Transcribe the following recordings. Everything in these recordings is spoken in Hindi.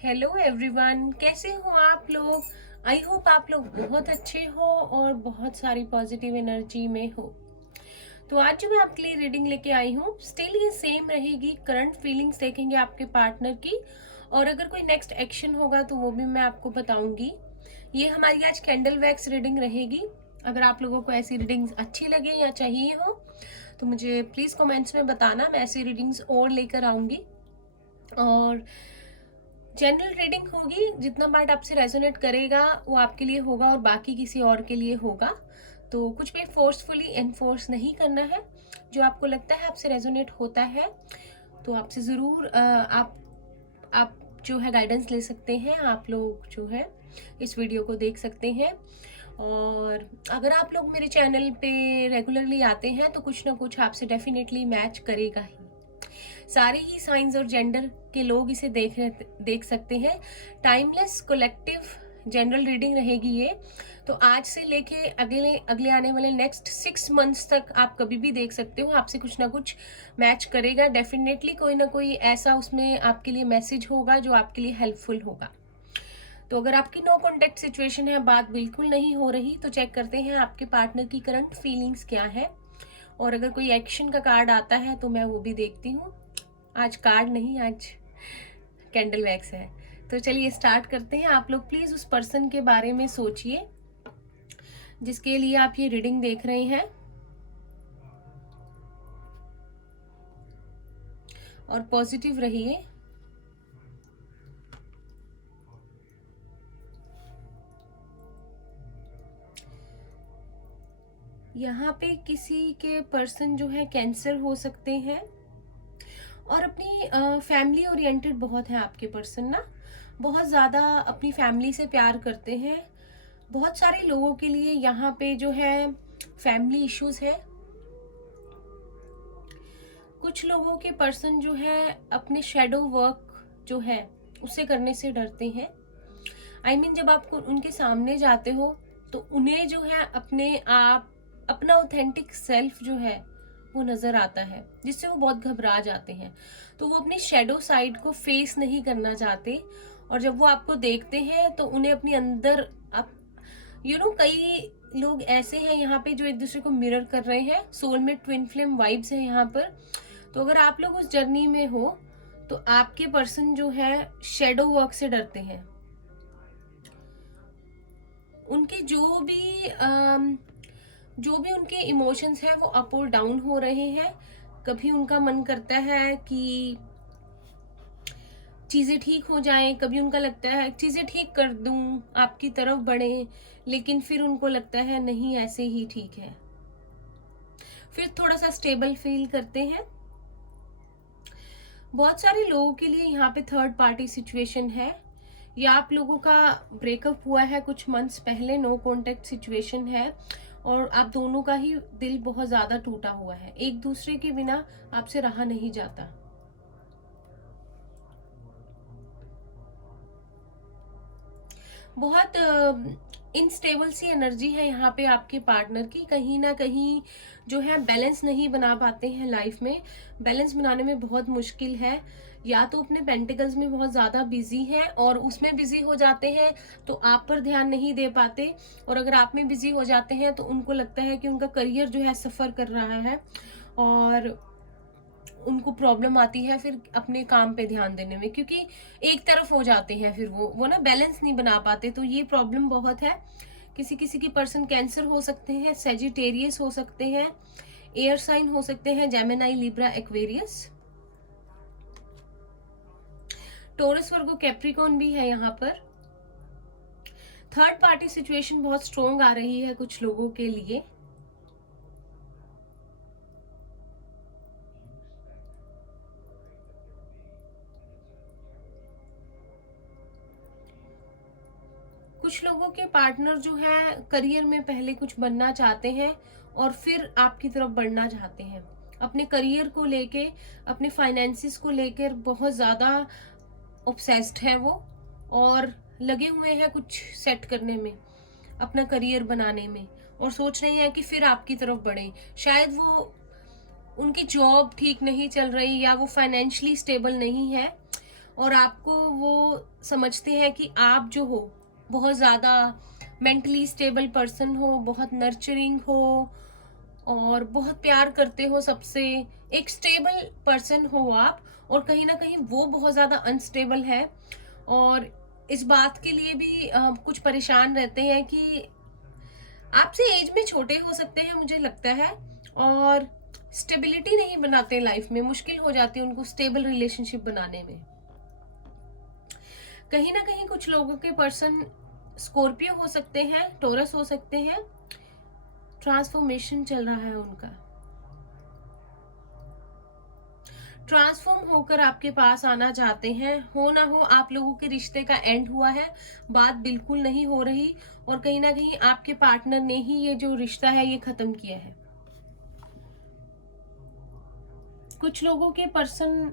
हेलो एवरीवन, कैसे हो आप लोग। आई होप आप लोग बहुत अच्छे हो और बहुत सारी पॉजिटिव एनर्जी में हो। तो आज जो मैं आपके लिए रीडिंग लेके आई हूँ स्टिल ये सेम रहेगी। करंट फीलिंग्स देखेंगे आपके पार्टनर की, और अगर कोई नेक्स्ट एक्शन होगा तो वो भी मैं आपको बताऊंगी। ये हमारी आज कैंडल वैक्स रीडिंग रहेगी। अगर आप लोगों को ऐसी रीडिंग्स अच्छी लगे या चाहिए हो तो मुझे प्लीज कमेंट्स में बताना, मैं ऐसी रीडिंग्स और लेकर आऊंगी। और जनरल रीडिंग होगी, जितना पार्ट आपसे रेजोनेट करेगा वो आपके लिए होगा और बाकी किसी और के लिए होगा। तो कुछ भी फोर्सफुली एनफोर्स नहीं करना है। जो आपको लगता है आपसे रेजोनेट होता है तो आपसे ज़रूर आप जो है गाइडेंस ले सकते हैं। आप लोग जो है इस वीडियो को देख सकते हैं। और अगर आप लोग मेरे चैनल पे रेगुलरली आते हैं तो कुछ ना कुछ आपसे डेफिनेटली मैच करेगा ही। सारे ही साइंस और जेंडर के लोग इसे देख सकते हैं। टाइमलेस कलेक्टिव जनरल रीडिंग रहेगी ये। तो आज से लेके अगले अगले आने वाले नेक्स्ट 6 मंथ्स तक आप कभी भी देख सकते हो, आपसे कुछ ना कुछ मैच करेगा डेफिनेटली। कोई ना कोई ऐसा उसमें आपके लिए मैसेज होगा जो आपके लिए हेल्पफुल होगा। तो अगर आपकी नो कॉन्टेक्ट सिचुएशन है, बात बिल्कुल नहीं हो रही, तो चेक करते हैं आपके पार्टनर की करंट फीलिंग्स क्या है। और अगर कोई एक्शन का कार्ड आता है तो मैं वो भी देखती हूँ। आज कार्ड नहीं, आज कैंडल वैक्स है। तो चलिए स्टार्ट करते हैं। आप लोग प्लीज उस पर्सन के बारे में सोचिए जिसके लिए आप ये रीडिंग देख रहे हैं, और पॉजिटिव रहिए। यहाँ पे किसी के पर्सन जो है कैंसर हो सकते हैं, और अपनी फैमिली ओरिएंटेड बहुत है आपके पर्सन ना। बहुत ज़्यादा अपनी फैमिली से प्यार करते हैं। बहुत सारे लोगों के लिए यहाँ पे जो है फैमिली इश्यूज है। कुछ लोगों के पर्सन जो है अपने शेडो वर्क जो है उसे करने से डरते हैं। आई मीन जब आप उनके सामने जाते हो तो उन्हें जो है अपने आप अपना ऑथेंटिक सेल्फ जो है वो नजर आता है, जिससे वो बहुत घबरा जाते हैं। तो वो अपनी शेडो साइड को फेस नहीं करना चाहते, और जब वो आपको देखते हैं तो उन्हें अपने अंदर कई लोग ऐसे हैं यहाँ पे जो एक दूसरे को मिरर कर रहे हैं। सोलमेट ट्विन फ्लेम वाइब्स है यहाँ पर। तो अगर आप लोग उस जर्नी में हो तो आपके पर्सन जो है शेडो वर्क से डरते हैं। उनके जो भी उनके इमोशंस हैं वो अप और डाउन हो रहे हैं। कभी उनका मन करता है कि चीजें ठीक हो जाएं, कभी उनका लगता है चीजें ठीक कर दूं, आपकी तरफ बढ़े, लेकिन फिर उनको लगता है नहीं ऐसे ही ठीक है। फिर थोड़ा सा स्टेबल फील करते हैं। बहुत सारे लोगों के लिए यहाँ पे थर्ड पार्टी सिचुएशन है, या आप लोगों का ब्रेकअप हुआ है कुछ मंथ्स पहले, नो कॉन्टेक्ट सिचुएशन है, और आप दोनों का ही दिल बहुत ज्यादा टूटा हुआ है। एक दूसरे के बिना आपसे रहा नहीं जाता। बहुत इनस्टेबल सी एनर्जी है यहाँ पे आपके पार्टनर की। कहीं ना कहीं जो है बैलेंस नहीं बना पाते हैं लाइफ में। बैलेंस बनाने में बहुत मुश्किल है। या तो अपने पेंटिकल्स में बहुत ज्यादा बिजी है और उसमें बिजी हो जाते हैं तो आप पर ध्यान नहीं दे पाते, और अगर आप में बिजी हो जाते हैं तो उनको लगता है कि उनका करियर जो है सफर कर रहा है, और उनको प्रॉब्लम आती है फिर अपने काम पे ध्यान देने में, क्योंकि एक तरफ हो जाते हैं। फिर वो ना बैलेंस नहीं बना पाते। तो ये प्रॉब्लम बहुत है। किसी किसी की पर्सन कैंसर हो सकते हैं, सेजिटेरियस हो सकते हैं, एयर साइन हो सकते हैं, जेमिनाई, लिब्रा, एक्वेरियस, टोरस, वर्गो, कैप्रिकॉन भी है यहाँ पर। थर्ड पार्टी सिचुएशन बहुत स्ट्रोंग आ रही है कुछ लोगों के लिए। कुछ लोगों के पार्टनर जो है करियर में पहले कुछ बनना चाहते हैं और फिर आपकी तरफ बढ़ना चाहते हैं। अपने करियर को लेके, अपने फाइनेंसिस को लेकर बहुत ज्यादा ऑब्सेस्ड है वो, और लगे हुए हैं कुछ सेट करने में, अपना करियर बनाने में, और सोच रहे हैं कि फिर आपकी तरफ बढ़े। शायद वो उनकी जॉब ठीक नहीं चल रही, या वो फाइनेंशियली स्टेबल नहीं है, और आपको वो समझते हैं कि आप जो हो बहुत ज़्यादा मेंटली स्टेबल पर्सन हो, बहुत नर्चरिंग हो और बहुत प्यार करते हो सबसे, एक स्टेबल पर्सन हो आप। और कहीं ना कहीं वो बहुत ज़्यादा अनस्टेबल है और इस बात के लिए भी कुछ परेशान रहते हैं कि आपसे एज में छोटे हो सकते हैं मुझे लगता है, और स्टेबिलिटी नहीं बनाते लाइफ में, मुश्किल हो जाती है उनको स्टेबल रिलेशनशिप बनाने में। कहीं ना कहीं कुछ लोगों के पर्सन स्कॉर्पियो हो सकते हैं, टोरस हो सकते हैं, ट्रांसफॉर्मेशन चल रहा है उनका, ट्रांसफॉर्म होकर आपके पास आना चाहते हैं। हो ना हो आप लोगों के रिश्ते का एंड हुआ है, बात बिल्कुल नहीं हो रही, और कहीं ना कहीं आपके पार्टनर ने ही ये जो रिश्ता है ये खत्म किया है। कुछ लोगों के पर्सन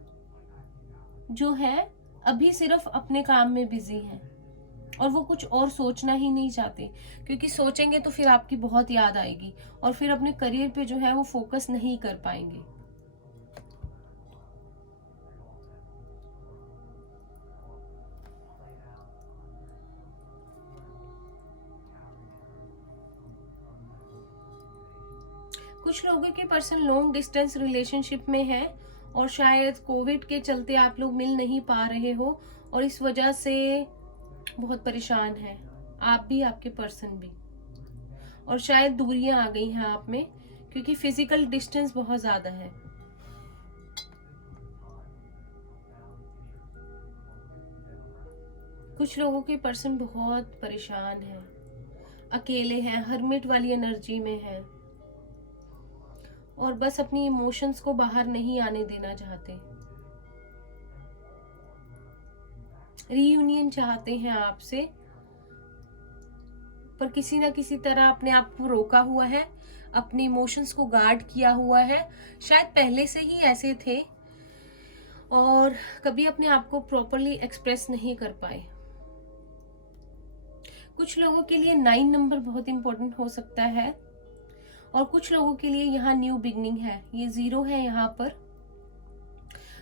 जो है अभी सिर्फ अपने काम में बिजी हैं और वो कुछ और सोचना ही नहीं चाहते, क्योंकि सोचेंगे तो फिर आपकी बहुत याद आएगी और फिर अपने करियर पे जो है वो फोकस नहीं कर पाएंगे। कुछ लोगों के पर्सन लॉन्ग डिस्टेंस रिलेशनशिप में है और शायद कोविड के चलते आप लोग मिल नहीं पा रहे हो और इस वजह से बहुत परेशान है आप भी, आपके पर्सन भी, और शायद दूरियां आ गई हैं आप में क्योंकि फिजिकल डिस्टेंस बहुत ज्यादा है। कुछ लोगों के पर्सन बहुत परेशान है, अकेले हैं, हर्मिट वाली एनर्जी में है और बस अपनी इमोशंस को बाहर नहीं आने देना चाहते। रीयूनियन चाहते हैं आपसे, पर किसी ना किसी तरह अपने आप को रोका हुआ है, अपने इमोशंस को गार्ड किया हुआ है, शायद पहले से ही ऐसे थे और कभी अपने आप को प्रॉपरली एक्सप्रेस नहीं कर पाए। कुछ लोगों के लिए 9 नंबर बहुत इंपॉर्टेंट हो सकता है और कुछ लोगों के लिए यहाँ न्यू बिगनिंग है, ये 0 है यहाँ पर।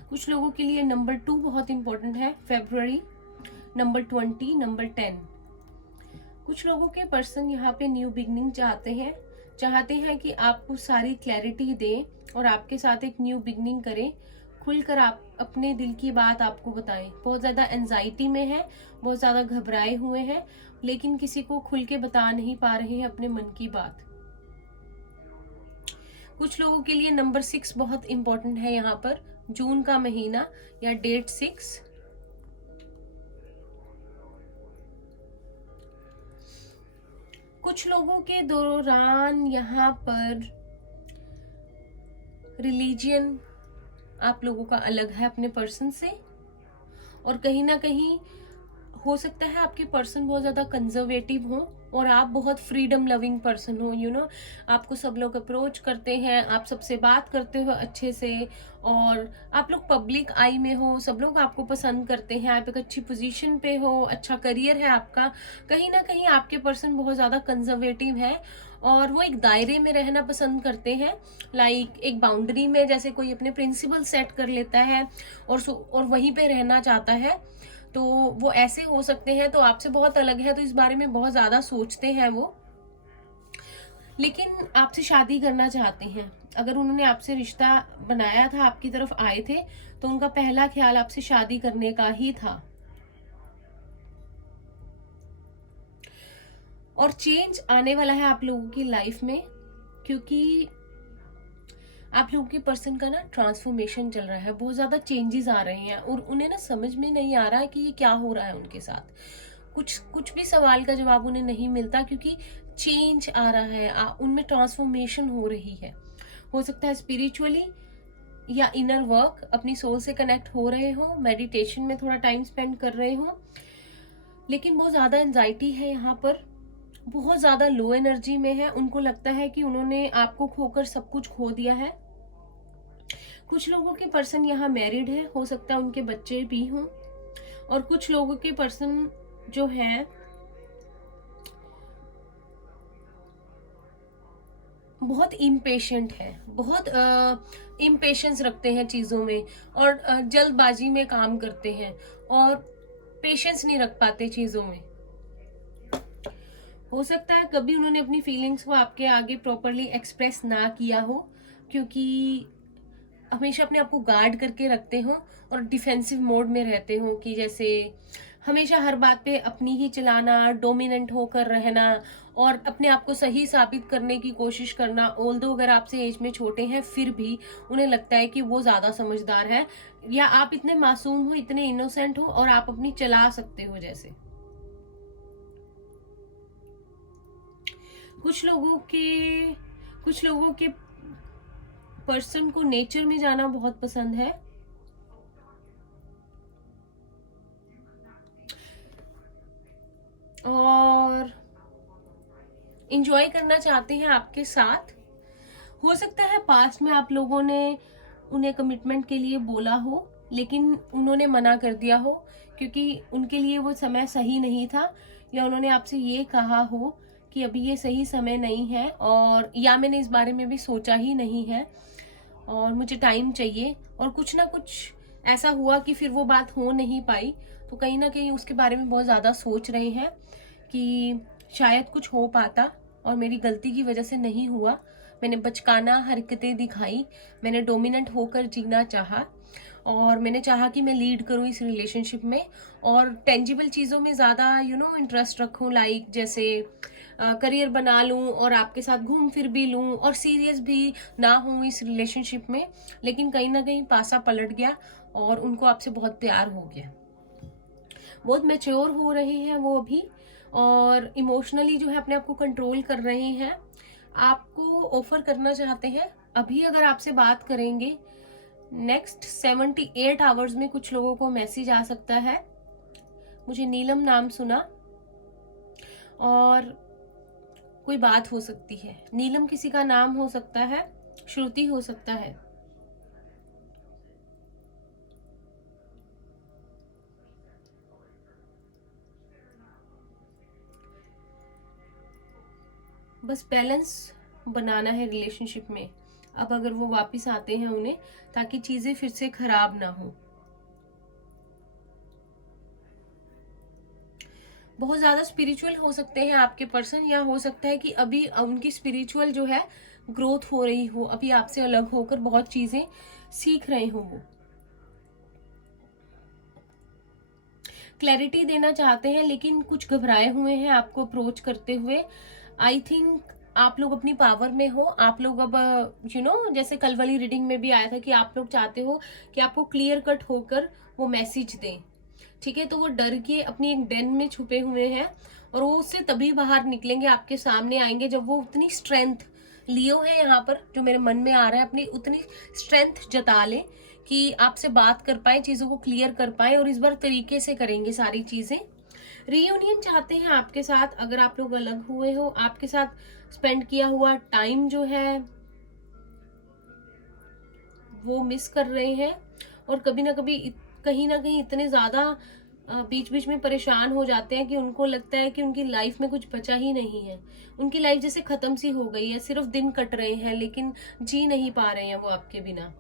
कुछ लोगों के लिए नंबर 2 बहुत इंपॉर्टेंट है, फेब्रुअरी, नंबर 20, नंबर 10। कुछ लोगों के पर्सन यहाँ पे न्यू बिगनिंग चाहते हैं कि आपको सारी क्लैरिटी दें और आपके साथ एक न्यू बिगनिंग करें, खुलकर आप अपने दिल की बात आपको बताएं। बहुत ज़्यादा एंजाइटी में है, बहुत ज़्यादा घबराए हुए हैं, लेकिन किसी को खुल के बता नहीं पा रहे हैं अपने मन की बात। कुछ लोगों के लिए नंबर 6 बहुत इंपॉर्टेंट है यहाँ पर, जून का महीना या डेट 6। कुछ लोगों के दौरान यहाँ पर रिलीजियन आप लोगों का अलग है अपने पर्सन से, और कहीं ना कहीं हो सकता है आपके पर्सन बहुत ज़्यादा कंजर्वेटिव हो और आप बहुत फ्रीडम लविंग पर्सन हो। यू नो, आपको सब लोग अप्रोच करते हैं, आप सबसे बात करते हो अच्छे से और आप लोग पब्लिक आई में हो, सब लोग आपको पसंद करते हैं, आप एक अच्छी पोजीशन पे हो, अच्छा करियर है आपका। कहीं ना कहीं आपके पर्सन बहुत ज़्यादा कंजर्वेटिव है और वो एक दायरे में रहना पसंद करते हैं, लाइक एक बाउंड्री में, जैसे कोई अपने प्रिंसिपल सेट कर लेता है और वहीं पे रहना चाहता है। तो वो ऐसे हो सकते हैं, तो आपसे बहुत अलग है, तो इस बारे में बहुत ज़्यादा सोचते हैं वो, लेकिन आपसे शादी करना चाहते हैं। अगर उन्होंने आपसे रिश्ता बनाया था, आपकी तरफ आए थे, तो उनका पहला ख्याल आपसे शादी करने का ही था। और चेंज आने वाला है आप लोगों की लाइफ में, क्योंकि आप लोगों के पर्सन का ना ट्रांसफॉर्मेशन चल रहा है, बहुत ज़्यादा चेंजेस आ रहे हैं और उन्हें ना समझ में नहीं आ रहा है कि ये क्या हो रहा है उनके साथ। कुछ भी सवाल का जवाब उन्हें नहीं मिलता, क्योंकि चेंज आ रहा है, उनमें ट्रांसफॉर्मेशन हो रही है। हो सकता है स्पिरिचुअली या इनर वर्क, अपनी सोल से कनेक्ट हो रहे हो, मेडिटेशन में थोड़ा टाइम स्पेंड कर रहे हो, लेकिन बहुत ज़्यादा एंजाइटी है यहाँ पर, बहुत ज़्यादा लो एनर्जी में है। उनको लगता है कि उन्होंने आपको खोकर सब कुछ खो दिया है। कुछ लोगों के पर्सन यहाँ मैरिड है, हो सकता है उनके बच्चे भी हों, और कुछ लोगों के पर्सन जो हैं बहुत इम्पेशेंट है, बहुत इम्पेशेंस रखते हैं चीज़ों में, और जल्दबाजी में काम करते हैं, और पेशेंस नहीं रख पाते चीज़ों में। हो सकता है कभी उन्होंने अपनी फीलिंग्स को आपके आगे प्रॉपरली एक्सप्रेस ना किया हो, क्योंकि हमेशा अपने आप को गार्ड करके रखते हो और डिफेंसिव मोड में रहते हो, कि जैसे हमेशा हर बात पे अपनी ही चलाना, डोमिनेंट होकर रहना, और अपने आप को सही साबित करने की कोशिश करना। ऑल्दो अगर आपसे एज में छोटे हैं, फिर भी उन्हें लगता है कि वो ज्यादा समझदार है, या आप इतने मासूम हो, इतने इनोसेंट हो, और आप अपनी चला सकते हो। जैसे कुछ लोगों के पर्सन को नेचर में जाना बहुत पसंद है, और इंजॉय करना चाहते हैं आपके साथ। हो सकता है पास्ट में आप लोगों ने उन्हें कमिटमेंट के लिए बोला हो, लेकिन उन्होंने मना कर दिया हो, क्योंकि उनके लिए वो समय सही नहीं था, या उन्होंने आपसे ये कहा हो कि अभी ये सही समय नहीं है, और या मैंने इस बारे में भी सोचा ही नहीं है, और मुझे टाइम चाहिए, और कुछ ना कुछ ऐसा हुआ कि फिर वो बात हो नहीं पाई। तो कहीं ना कहीं उसके बारे में बहुत ज़्यादा सोच रहे हैं कि शायद कुछ हो पाता, और मेरी गलती की वजह से नहीं हुआ। मैंने बचकाना हरकतें दिखाई, मैंने डोमिनेंट होकर जीना चाहा, और मैंने चाहा कि मैं लीड करूं इस रिलेशनशिप में, और टेंजिबल चीज़ों में ज़्यादा इंटरेस्ट रखूं, लाइक जैसे करियर बना लूं, और आपके साथ घूम फिर भी लूं, और सीरियस भी ना हूं इस रिलेशनशिप में। लेकिन कहीं ना कहीं पासा पलट गया, और उनको आपसे बहुत प्यार हो गया। बहुत मैच्योर हो रहे हैं वो अभी, और इमोशनली जो है अपने आप को कंट्रोल कर रहे हैं। आपको ऑफर करना चाहते हैं। अभी अगर आपसे बात करेंगे, नेक्स्ट 78 आवर्स में कुछ लोगों को मैसेज आ सकता है। मुझे नीलम नाम सुना, और कोई बात हो सकती है। नीलम किसी का नाम हो सकता है, श्रुति हो सकता है। बस बैलेंस बनाना है रिलेशनशिप में। अब अगर वो वापस आते हैं उन्हें, ताकि चीजें फिर से खराब ना हो। बहुत ज्यादा स्पिरिचुअल हो सकते हैं आपके पर्सन, या हो सकता है कि अभी उनकी स्पिरिचुअल जो है ग्रोथ हो रही हो, अभी आपसे अलग होकर बहुत चीजें सीख रहे हो। वो क्लैरिटी देना चाहते हैं, लेकिन कुछ घबराए हुए हैं आपको अप्रोच करते हुए। आई थिंक आप लोग अपनी पावर में हो। आप लोग अब जैसे कल वाली रीडिंग में भी आया था कि आप लोग चाहते हो कि आपको क्लियर कट होकर वो मैसेज दें। ठीक है, तो वो डर के अपनी एक डेन में छुपे हुए हैं, और वो उससे तभी बाहर निकलेंगे, आपके सामने आएंगे, जब वो उतनी स्ट्रेंथ लियो है यहाँ पर, जो मेरे मन में आ रहा है, अपनी उतनी स्ट्रेंथ जता ले कि आपसे बात कर पाए, चीजों को क्लियर कर पाए, और इस बार तरीके से करेंगे सारी चीजें। रीयूनियन चाहते हैं आपके साथ। अगर आप लोग अलग हुए हो, आपके साथ स्पेंड किया हुआ टाइम जो है वो मिस कर रहे हैं, और कभी ना कभी कहीं ना कहीं इतने ज्यादा बीच बीच में परेशान हो जाते हैं कि उनको लगता है कि उनकी लाइफ में कुछ बचा ही नहीं है। उनकी लाइफ जैसे खत्म सी हो गई है, सिर्फ दिन कट रहे हैं, लेकिन जी नहीं पा रहे हैं वो आपके बिना।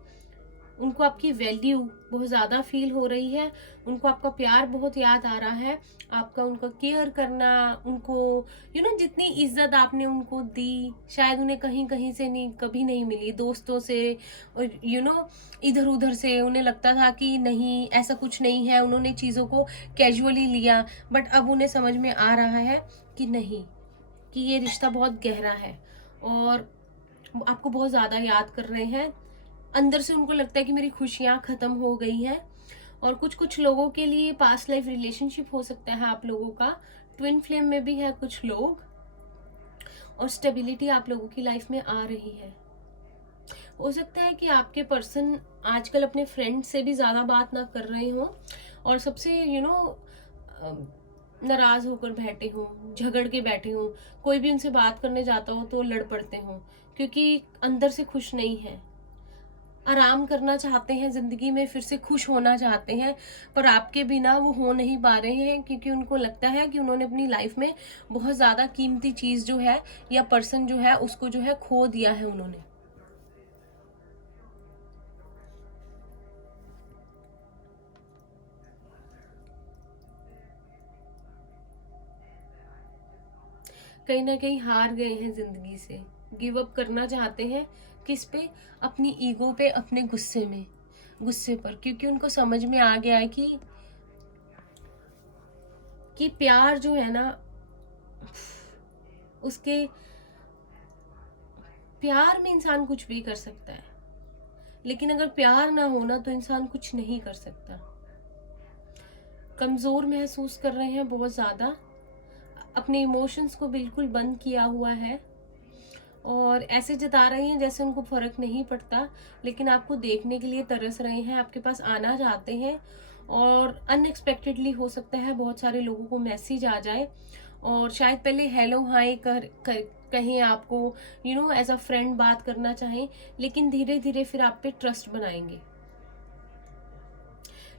उनको आपकी वैल्यू बहुत ज़्यादा फील हो रही है, उनको आपका प्यार बहुत याद आ रहा है, आपका उनका केयर करना, उनको जितनी इज्जत आपने उनको दी, शायद उन्हें कहीं कहीं से नहीं, कभी नहीं मिली, दोस्तों से और इधर उधर से। उन्हें लगता था कि नहीं, ऐसा कुछ नहीं है, उन्होंने चीज़ों को कैजुअली लिया, बट अब उन्हें समझ में आ रहा है कि नहीं, कि ये रिश्ता बहुत गहरा है, और आपको बहुत ज़्यादा याद कर रहे हैं। अंदर से उनको लगता है कि मेरी खुशियां खत्म हो गई हैं। और कुछ कुछ लोगों के लिए पास्ट लाइफ रिलेशनशिप हो सकता है आप लोगों का। ट्विन फ्लेम में भी है कुछ लोग, और स्टेबिलिटी आप लोगों की लाइफ में आ रही है। हो सकता है कि आपके पर्सन आजकल अपने फ्रेंड से भी ज्यादा बात ना कर रहे हो, और सबसे नाराज होकर बैठे हो, झगड़ के बैठे हो। कोई भी उनसे बात करने जाता हो तो लड़ पड़ते हो, क्योंकि अंदर से खुश नहीं है। आराम करना चाहते हैं ज़िंदगी में, फिर से खुश होना चाहते हैं, पर आपके बिना वो हो नहीं पा रहे हैं, क्योंकि उनको लगता है कि उन्होंने अपनी लाइफ में बहुत ज़्यादा कीमती चीज़ जो है या पर्सन जो है उसको जो है खो दिया है उन्होंने। कहीं ना कहीं हार गए हैं ज़िंदगी से, गिव अप करना चाहते हैं। किस पे? अपनी ईगो पे, अपने गुस्से में, गुस्से पर, क्योंकि उनको समझ में आ गया है कि प्यार जो है ना, उसके प्यार में इंसान कुछ भी कर सकता है, लेकिन अगर प्यार ना हो ना तो इंसान कुछ नहीं कर सकता। कमज़ोर महसूस कर रहे हैं बहुत ज़्यादा, अपने इमोशंस को बिल्कुल बंद किया हुआ है, और ऐसे जता रहे हैं जैसे उनको फ़र्क नहीं पड़ता, लेकिन आपको देखने के लिए तरस रहे हैं, आपके पास आना चाहते हैं। और अनएक्सपेक्टेडली हो सकता है बहुत सारे लोगों को मैसेज आ जाए, और शायद पहले हेलो हाय कहें आपको, एज अ फ्रेंड बात करना चाहें, लेकिन धीरे धीरे फिर आप पे ट्रस्ट बनाएंगे।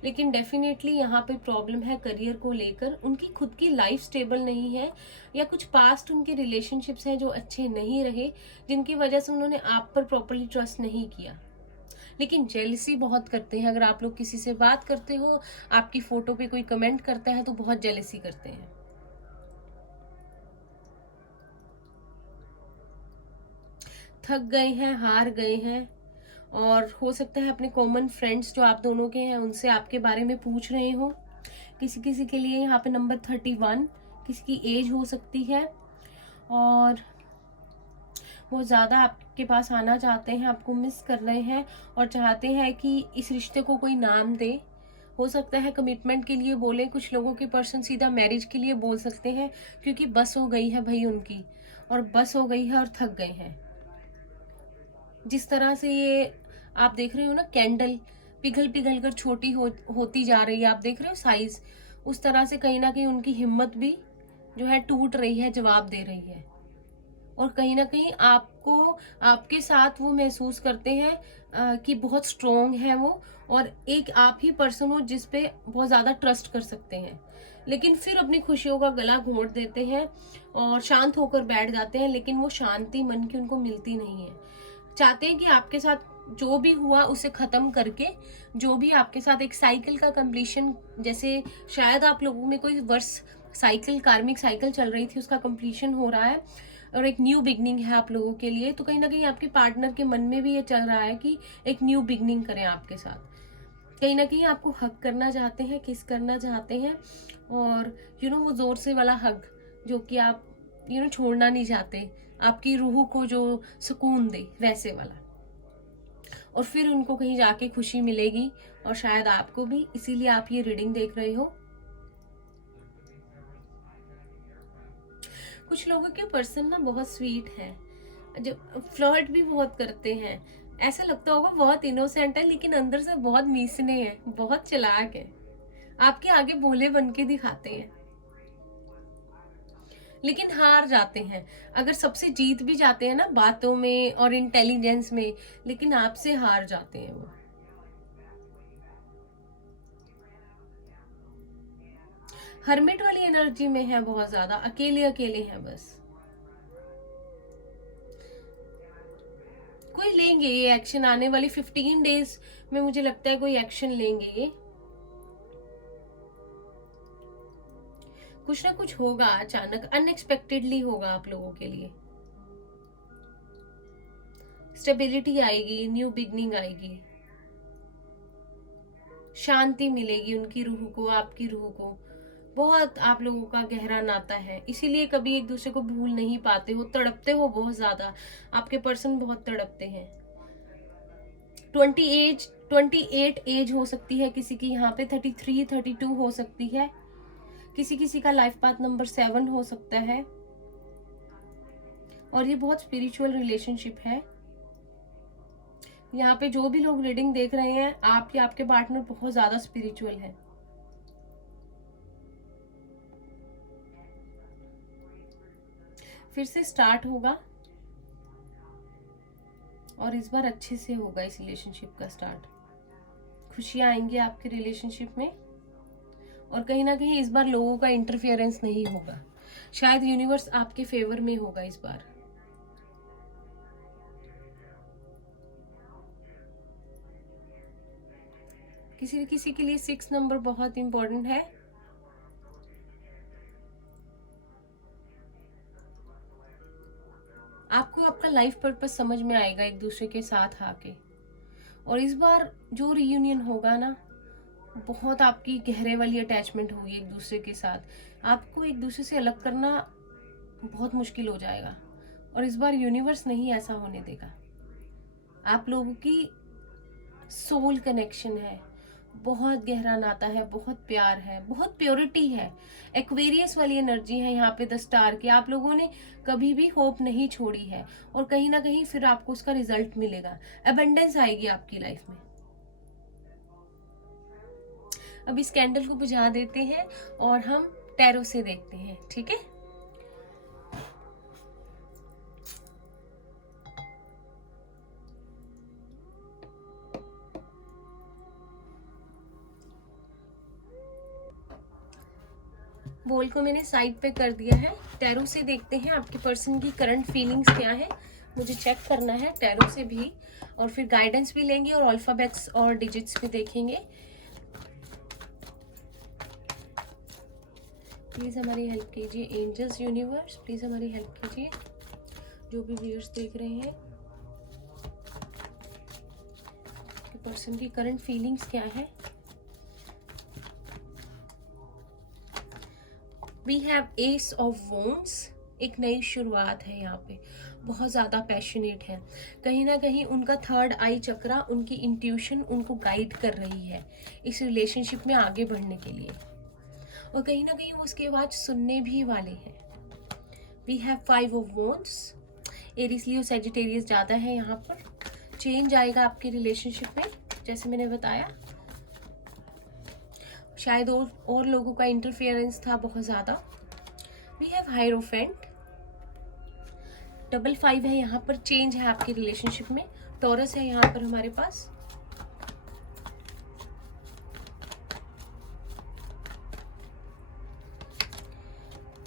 लेकिन डेफिनेटली यहाँ पे प्रॉब्लम है करियर को लेकर, उनकी खुद की लाइफ स्टेबल नहीं है, या कुछ पास्ट उनके रिलेशनशिप्स हैं जो अच्छे नहीं रहे, जिनकी वजह से उन्होंने आप पर प्रॉपरली ट्रस्ट नहीं किया। लेकिन जेलसी बहुत करते हैं, अगर आप लोग किसी से बात करते हो, आपकी फोटो पे कोई कमेंट करता है तो बहुत जेलसी करते हैं। थक गए हैं, हार गए हैं, और हो सकता है अपने कॉमन फ्रेंड्स जो आप दोनों के हैं उनसे आपके बारे में पूछ रहे हो। किसी किसी के लिए यहाँ पे नंबर 31, किसी की एज हो सकती है, और वो ज़्यादा आपके पास आना चाहते हैं, आपको मिस कर रहे हैं, और चाहते हैं कि इस रिश्ते को कोई नाम दे। हो सकता है कमिटमेंट के लिए बोले, कुछ लोगों के पर्सन सीधा मैरिज के लिए बोल सकते हैं, क्योंकि बस हो गई है भाई उनकी, और बस हो गई है और थक गए हैं। जिस तरह से ये आप देख रहे हो ना, कैंडल पिघल पिघल कर छोटी होती जा रही है, आप देख रहे हो साइज, उस तरह से कहीं ना कहीं उनकी हिम्मत भी जो है टूट रही है, जवाब दे रही है। और कहीं ना कहीं आपको, आपके साथ वो महसूस करते हैं कि बहुत स्ट्रोंग है वो, और एक आप ही पर्सन हो जिस पे बहुत ज़्यादा ट्रस्ट कर सकते हैं, लेकिन फिर अपनी खुशियों का गला घोंट देते हैं और शांत होकर बैठ जाते हैं, लेकिन वो शांति मन की उनको मिलती नहीं है। चाहते हैं कि आपके साथ जो भी हुआ उसे खत्म करके, जो भी आपके साथ एक साइकिल का कंप्लीशन, जैसे शायद आप लोगों में कोई वर्ष साइकिल, कार्मिक साइकिल चल रही थी, उसका कंप्लीशन हो रहा है और एक न्यू बिगनिंग है आप लोगों के लिए, तो कहीं ना कहीं आपके पार्टनर के मन में भी ये चल रहा है कि एक न्यू बिगनिंग करें आपके साथ। कहीं ना कहीं आपको हक करना चाहते हैं, किस करना चाहते हैं, और वो जोर से वाला हक जो कि आप छोड़ना नहीं चाहते, आपकी रूह को जो सुकून दे, वैसे वाला। और फिर उनको कहीं जाके खुशी मिलेगी, और शायद आपको भी, इसीलिए आप ये रीडिंग देख रहे हो। कुछ लोगों के पर्सन ना बहुत स्वीट है, जब फ्लर्ट भी बहुत करते हैं, ऐसा लगता होगा बहुत इनोसेंट है, लेकिन अंदर से बहुत मीसने हैं, बहुत चालाक है, आपके आगे भोले बन के दिखाते हैं, लेकिन हार जाते हैं। अगर सबसे जीत भी जाते हैं ना बातों में और इंटेलिजेंस में, लेकिन आपसे हार जाते हैं वो। हर्मिट वाली एनर्जी में है, बहुत ज्यादा अकेले अकेले हैं बस। कोई लेंगे ये एक्शन, आने वाली 15 डेज में मुझे लगता है कोई एक्शन लेंगे ये, कुछ ना कुछ होगा, अचानक अनएक्सपेक्टेडली होगा आप लोगों के लिए। स्टेबिलिटी आएगी, न्यू बिगनिंग आएगी, शांति मिलेगी उनकी रूह को, आपकी रूह को। बहुत आप लोगों का गहरा नाता है, इसीलिए कभी एक दूसरे को भूल नहीं पाते हो, तड़पते हो बहुत ज्यादा, आपके पर्सन बहुत तड़पते हैं। 28 एज हो सकती है किसी की, यहाँ पे 33 32 हो सकती है, किसी किसी का लाइफ पाथ नंबर 7 हो सकता है, और ये बहुत स्पिरिचुअल रिलेशनशिप है। यहाँ पे जो भी लोग रीडिंग देख रहे हैं, आप या आपके पार्टनर बहुत ज्यादा स्पिरिचुअल है। फिर से स्टार्ट होगा, और इस बार अच्छे से होगा इस रिलेशनशिप का स्टार्ट। खुशियाँ आएंगी आपके रिलेशनशिप में, और कहीं ना कहीं इस बार लोगों का इंटरफियरेंस नहीं होगा। शायद यूनिवर्स आपके फेवर में होगा इस बार। किसी न किसी के लिए 6 नंबर बहुत इंपॉर्टेंट है। आपको आपका लाइफ पर्पस समझ में आएगा एक दूसरे के साथ आके, और इस बार जो रियूनियन होगा ना, बहुत आपकी गहरे वाली अटैचमेंट होगी एक दूसरे के साथ। आपको एक दूसरे से अलग करना बहुत मुश्किल हो जाएगा, और इस बार यूनिवर्स नहीं ऐसा होने देगा। आप लोगों की सोल कनेक्शन है, बहुत गहरा नाता है, बहुत प्यार है, बहुत प्योरिटी है। एक्वेरियस वाली एनर्जी है यहाँ पे 10 स्टार की। आप लोगों ने कभी भी होप नहीं छोड़ी है, और कहीं ना कहीं फिर आपको उसका रिजल्ट मिलेगा। अबंडेंस आएगी आपकी लाइफ में। अब इस कैंडल को बुझा देते हैं और हम टैरो से देखते हैं, ठीक है। बोल को मैंने साइड पे कर दिया है। टैरो से देखते हैं आपके पर्सन की करंट फीलिंग्स क्या है, मुझे चेक करना है टैरो से भी, और फिर गाइडेंस भी लेंगे और अल्फाबेट्स और डिजिट्स भी देखेंगे। प्लीज़ हमारी हेल्प कीजिए एंजल्स, यूनिवर्स प्लीज़ हमारी हेल्प कीजिए। जो भी व्यूअर्स देख रहे हैं, पर्सन की करंट फीलिंग्स क्या है। We have ace of wands, एक नई शुरुआत है यहाँ पे। बहुत ज़्यादा पैशनेट है, कहीं ना कहीं उनका थर्ड आई चक्रा, उनकी इंट्यूशन उनको गाइड कर रही है इस रिलेशनशिप में आगे बढ़ने के लिए, और कहीं ना कहीं वो उसके बाद सुनने भी वाले हैं। We have 5 of wands, Aries Leo Sagittarius ज़्यादा है यहाँ पर। चेंज आएगा आपके रिलेशनशिप में, जैसे मैंने बताया। शायद और लोगों का इंटरफियरेंस था बहुत ज़्यादा। वी हैव हायरोफेंट, 5 है यहाँ पर। चेंज है आपके रिलेशनशिप में। टॉरस है यहाँ पर हमारे पास।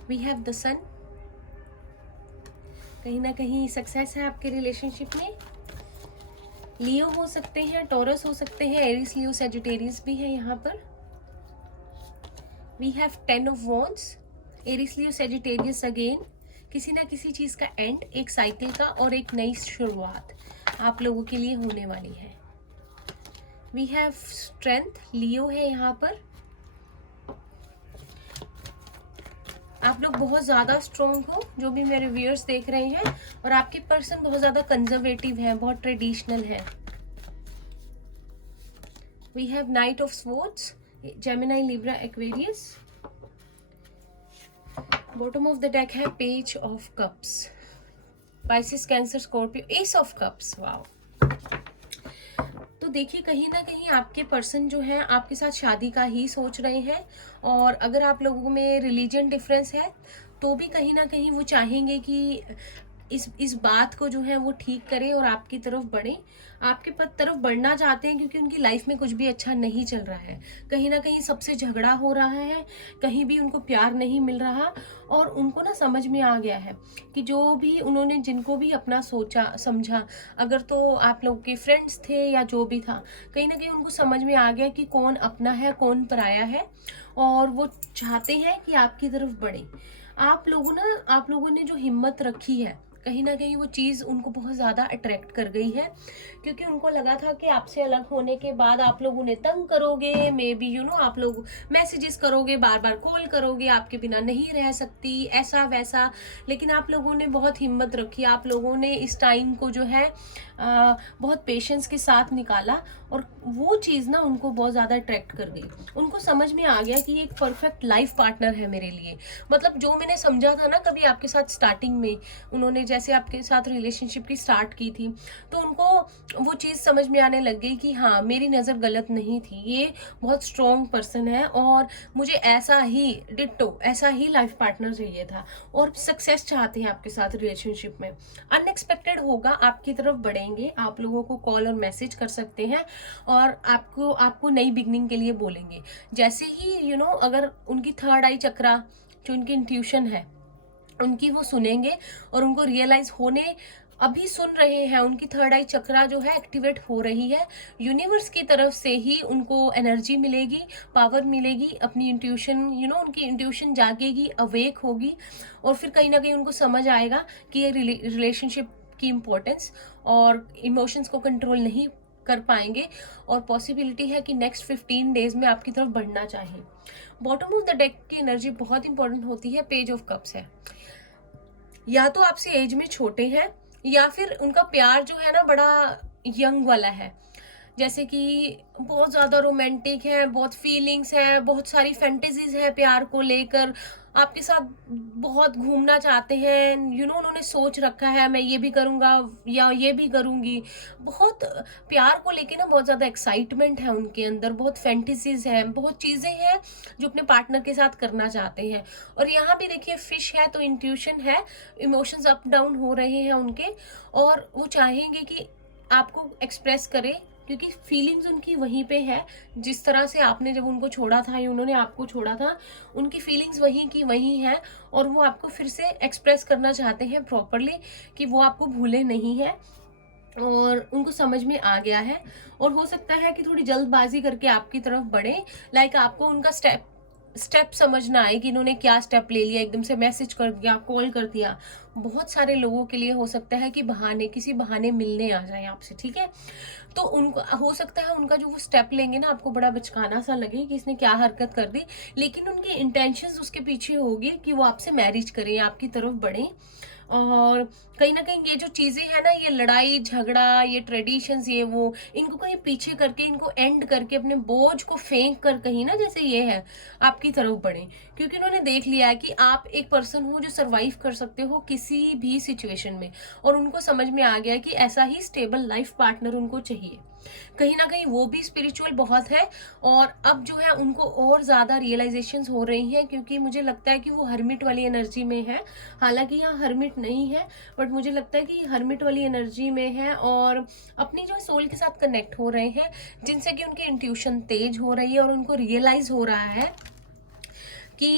वी हैव द सन, कहीं ना कहीं सक्सेस है आपके रिलेशनशिप में। लियो हो सकते हैं, टॉरस हो सकते हैं, एरीज लियो सैजिटेरियस भी है यहाँ पर। We have 10 of wands, Aries Leo Sagittarius again. किसी ना किसी चीज़ का एंड, एक साइकिल का और एक नई शुरुआत आप लोगों के लिए होने वाली है। वी हैव स्ट्रेंथ, लियो है यहाँ पर। आप लोग बहुत ज़्यादा स्ट्रॉन्ग हो, जो भी मेरे व्यूअर्स देख रहे हैं, और आपके पर्सन बहुत ज़्यादा कंजर्वेटिव है, बहुत ट्रेडिशनल है। We have knight of swords, Gemini, Libra, Aquarius. Bottom of the deck है page of cups, Pisces, Cancer, Scorpio, ace of cups. Wow. तो देखिए, कहीं ना कहीं आपके पर्सन जो है आपके साथ शादी का ही सोच रहे हैं, और अगर आप लोगों में रिलीजन डिफरेंस है तो भी कहीं ना कहीं वो चाहेंगे कि इस बात को जो है वो ठीक करें और आपकी तरफ बढ़े। आपके तरफ बढ़ना चाहते हैं, क्योंकि उनकी लाइफ में कुछ भी अच्छा नहीं चल रहा है। कहीं ना कहीं सबसे झगड़ा हो रहा है, कहीं भी उनको प्यार नहीं मिल रहा, और उनको ना समझ में आ गया है कि जो भी उन्होंने जिनको भी अपना सोचा समझा, अगर तो आप लोग के फ्रेंड्स थे या जो भी था, कहीं ना कहीं उनको समझ में आ गया कि कौन अपना है कौन पराया है, और वो चाहते हैं कि आपकी तरफ बढ़े। आप लोगों ने जो हिम्मत रखी है, कहीं ना कहीं वो चीज़ उनको बहुत ज़्यादा अट्रैक्ट कर गई है, क्योंकि उनको लगा था कि आपसे अलग होने के बाद आप लोग उन्हें तंग करोगे, मे बी आप लोग मैसेजेस करोगे, बार बार कॉल करोगे, आपके बिना नहीं रह सकती, ऐसा वैसा। लेकिन आप लोगों ने बहुत हिम्मत रखी, आप लोगों ने इस टाइम को जो है बहुत पेशेंस के साथ निकाला, और वो चीज़ ना उनको बहुत ज़्यादा अट्रैक्ट कर गई। उनको समझ में आ गया कि ये एक परफेक्ट लाइफ पार्टनर है मेरे लिए। मतलब जो मैंने समझा था ना कभी आपके साथ स्टार्टिंग में, उन्होंने जैसे कैसे आपके साथ रिलेशनशिप की स्टार्ट की थी, तो उनको वो चीज़ समझ में आने लग गई कि हाँ, मेरी नज़र गलत नहीं थी, ये बहुत स्ट्रॉन्ग पर्सन है और मुझे ऐसा ही डिट्टो ऐसा ही लाइफ पार्टनर चाहिए था और सक्सेस चाहते हैं आपके साथ रिलेशनशिप में। अनएक्सपेक्टेड होगा, आपकी तरफ बढ़ेंगे, आप लोगों को कॉल और मैसेज कर सकते हैं और आपको आपको नई बिगनिंग के लिए बोलेंगे। जैसे ही अगर उनकी थर्ड आई चक्रा, जो उनकी इंट्यूशन है, उनकी वो सुनेंगे और उनको रियलाइज होने अभी सुन रहे हैं, उनकी थर्ड आई चक्रा जो है एक्टिवेट हो रही है। यूनिवर्स की तरफ से ही उनको एनर्जी मिलेगी, पावर मिलेगी, अपनी इंट्यूशन उनकी इंट्यूशन जागेगी, अवेक होगी और फिर कहीं ना कहीं उनको समझ आएगा कि ये रिलेशनशिप की इम्पोर्टेंस और इमोशंस को कंट्रोल नहीं कर पाएंगे और पॉसिबिलिटी है कि नेक्स्ट 15 डेज में आपकी तरफ बढ़ना चाहिए। बॉटम ऑफ द डेक की एनर्जी बहुत इंपॉर्टेंट होती है, पेज ऑफ कप्स है। या तो आपसे एज में छोटे हैं या फिर उनका प्यार जो है ना बड़ा यंग वाला है, जैसे कि बहुत ज्यादा रोमांटिक है, बहुत फीलिंग्स है, बहुत सारी फैंटेसीज है प्यार को लेकर, आपके साथ बहुत घूमना चाहते हैं, उन्होंने सोच रखा है मैं ये भी करूंगा या ये भी करूंगी। बहुत प्यार को लेके ना बहुत ज्यादा एक्साइटमेंट है उनके अंदर, बहुत फैंटेसीज हैं, बहुत चीजें हैं जो अपने पार्टनर के साथ करना चाहते हैं। और यहाँ भी देखिए फिश है तो इंट्यूशन है, इमोशंस अप डाउन हो रहे हैं उनके और वो चाहेंगे कि आपको एक्सप्रेस करें क्योंकि फीलिंग्स उनकी वहीं पे है। जिस तरह से आपने जब उनको छोड़ा था या उन्होंने आपको छोड़ा था, उनकी फीलिंग्स वहीं की वहीं है और वो आपको फिर से एक्सप्रेस करना चाहते हैं प्रॉपरली कि वो आपको भूले नहीं है और उनको समझ में आ गया है। और हो सकता है कि थोड़ी जल्दबाजी करके आपकी तरफ बढ़े, लाइक आपको उनका स्टेप समझ ना आए कि इन्होंने क्या स्टेप ले लिया, एकदम से मैसेज कर दिया, कॉल कर दिया। बहुत सारे लोगों के लिए हो सकता है कि किसी बहाने मिलने आ जाए आपसे, ठीक है। तो उनको हो सकता है उनका जो वो स्टेप लेंगे ना, आपको बड़ा बचकाना सा लगे कि इसने क्या हरकत कर दी, लेकिन उनकी इंटेंशंस उसके पीछे होगी कि वो आपसे मैरिज करें, आपकी तरफ बढ़े। और कहीं ना कहीं ये जो चीजें हैं ना, ये लड़ाई झगड़ा, ये ट्रेडिशंस, ये वो, इनको कहीं पीछे करके, इनको एंड करके, अपने बोझ को फेंक कर कहीं ना, जैसे ये है, आपकी तरफ बढ़े। क्योंकि उन्होंने देख लिया है कि आप एक पर्सन हो जो सरवाइव कर सकते हो किसी भी सिचुएशन में और उनको समझ में आ गया कि ऐसा ही स्टेबल लाइफ पार्टनर उनको चाहिए। कहीं ना कहीं वो भी स्पिरिचुअल बहुत है और अब जो है उनको और ज्यादा रियलाइजेशंस हो रही हैं, क्योंकि मुझे लगता है कि वो हर्मिट वाली एनर्जी में है। हालांकि यहाँ हर्मिट नहीं है, बट मुझे लगता है कि हर्मिट वाली एनर्जी में है और अपनी जो सोल के साथ कनेक्ट हो रहे हैं, जिनसे कि उनकी इंट्यूशन तेज हो रही है और उनको रियलाइज हो रहा है कि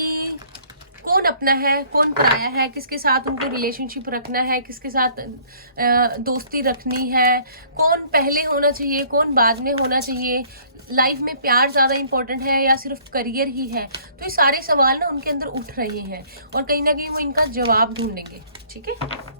कौन अपना है, कौन पराया है, किसके साथ उनको रिलेशनशिप रखना है, किसके साथ दोस्ती रखनी है, कौन पहले होना चाहिए, कौन बाद में होना चाहिए, लाइफ में प्यार ज्यादा इंपॉर्टेंट है या सिर्फ करियर ही है। तो ये सारे सवाल ना उनके अंदर उठ रहे हैं और कहीं ना कहीं वो इनका जवाब ढूंढेंगे, ठीक है।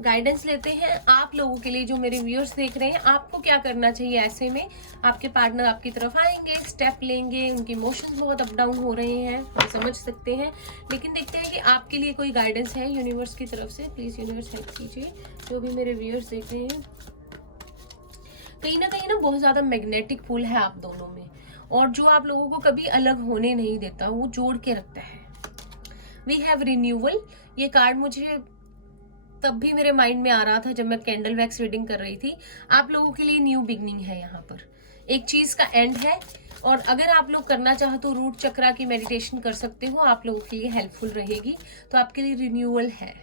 गाइडेंस लेते हैं आप लोगों के लिए, जो मेरे व्यूअर्स देख रहे हैं, आपको क्या करना चाहिए ऐसे में। आपके पार्टनर आपकी तरफ आएंगे, स्टेप लेंगे, उनके इमोशंस बहुत अप डाउन हो रहे हैं, हम समझ सकते हैं, लेकिन देखते हैं कि आपके लिए कोई गाइडेंस है यूनिवर्स की तरफ से। प्लीज यूनिवर्स हेल्प कीजिए जो भी मेरे व्यूअर्स देख रहे हैं। कहीं ना बहुत ज्यादा मैग्नेटिक पुल है आप दोनों में और जो आप लोगों को कभी अलग होने नहीं देता, वो जोड़ के रखता है। वी हैव रिन्यूअल, ये कार्ड मुझे तब भी मेरे माइंड में आ रहा था जब मैं कैंडल वैक्स रीडिंग कर रही थी। आप लोगों के लिए न्यू बिगनिंग है, यहाँ पर एक चीज का एंड है और अगर आप लोग करना चाहो तो रूट चक्रा की मेडिटेशन कर सकते हो, आप लोगों के लिए हेल्पफुल रहेगी। तो आपके लिए रिन्यूअल है।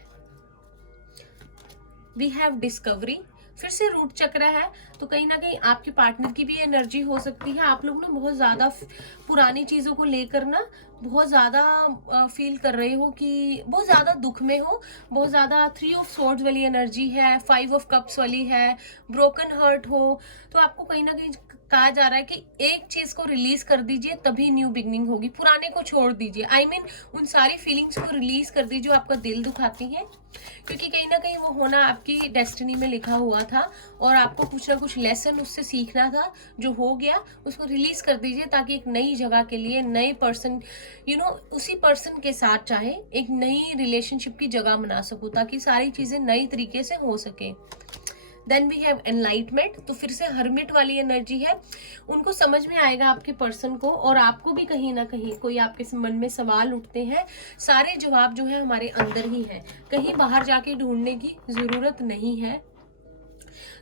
वी हैव डिस्कवरी, फिर से रूट चक्र है, तो कहीं ना कहीं आपके पार्टनर की भी एनर्जी हो सकती है। आप लोग ना बहुत ज्यादा पुरानी चीजों को लेकर ना बहुत ज्यादा फील कर रहे हो कि बहुत ज्यादा दुख में हो, बहुत ज्यादा 3 ऑफ स्वॉर्ड्स वाली एनर्जी है, 5 ऑफ कप्स वाली है, ब्रोकन हर्ट हो। तो आपको कहीं ना कहीं कहा जा रहा है कि एक चीज को रिलीज कर दीजिए तभी न्यू बिगनिंग होगी, पुराने को छोड़ दीजिए। आई मीन उन सारी फीलिंग्स को रिलीज कर दीजिए जो आपका दिल दुखाती है, क्योंकि कहीं ना कहीं वो होना आपकी डेस्टिनी में लिखा हुआ था और आपको कुछ ना कुछ लेसन उससे सीखना था। जो हो गया उसको रिलीज कर दीजिए ताकि एक नई जगह के लिए नए पर्सन उसी पर्सन के साथ चाहे एक नई रिलेशनशिप की जगह बना सकूं, ताकि सारी चीजें नई तरीके से हो सके। देन वी हैव एनलाइटमेंट, तो फिर से हर्मिट वाली एनर्जी है। उनको समझ में आएगा आपके पर्सन को, और आपको भी कहीं ना कहीं कोई आपके मन में सवाल उठते हैं, सारे जवाब जो है हमारे अंदर ही है, कहीं बाहर जाके ढूंढने की जरूरत नहीं है।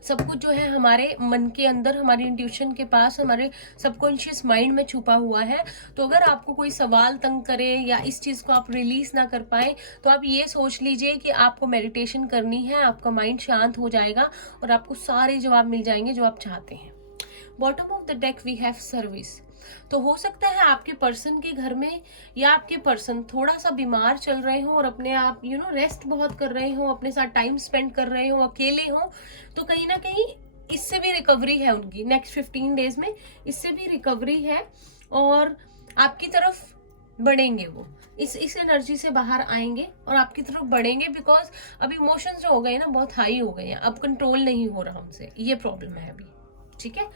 सब कुछ जो है हमारे मन के अंदर, हमारी इंट्यूशन के पास, हमारे सबकॉन्शियस माइंड में छुपा हुआ है। तो अगर आपको कोई सवाल तंग करे या इस चीज को आप रिलीज ना कर पाए, तो आप ये सोच लीजिए कि आपको मेडिटेशन करनी है, आपका माइंड शांत हो जाएगा और आपको सारे जवाब मिल जाएंगे जो आप चाहते हैं। Bottom of the deck we have service. तो हो सकता है आपके पर्सन के घर में या आपके पर्सन थोड़ा सा बीमार चल रहे हो और अपने आप रेस्ट बहुत कर रहे हो, अपने साथ टाइम स्पेंड कर रहे हो, अकेले हो, तो कहीं ना कहीं इससे भी रिकवरी है उनकी नेक्स्ट 15 डेज में, इससे भी रिकवरी है और आपकी तरफ बढ़ेंगे वो, इस एनर्जी से बाहर आएंगे और आपकी तरफ बढ़ेंगे। बिकॉज अब इमोशंस जो हो गए ना बहुत हाई हो गए हैं, अब कंट्रोल नहीं हो रहा उनसे, ये प्रॉब्लम है अभी। ठीक है,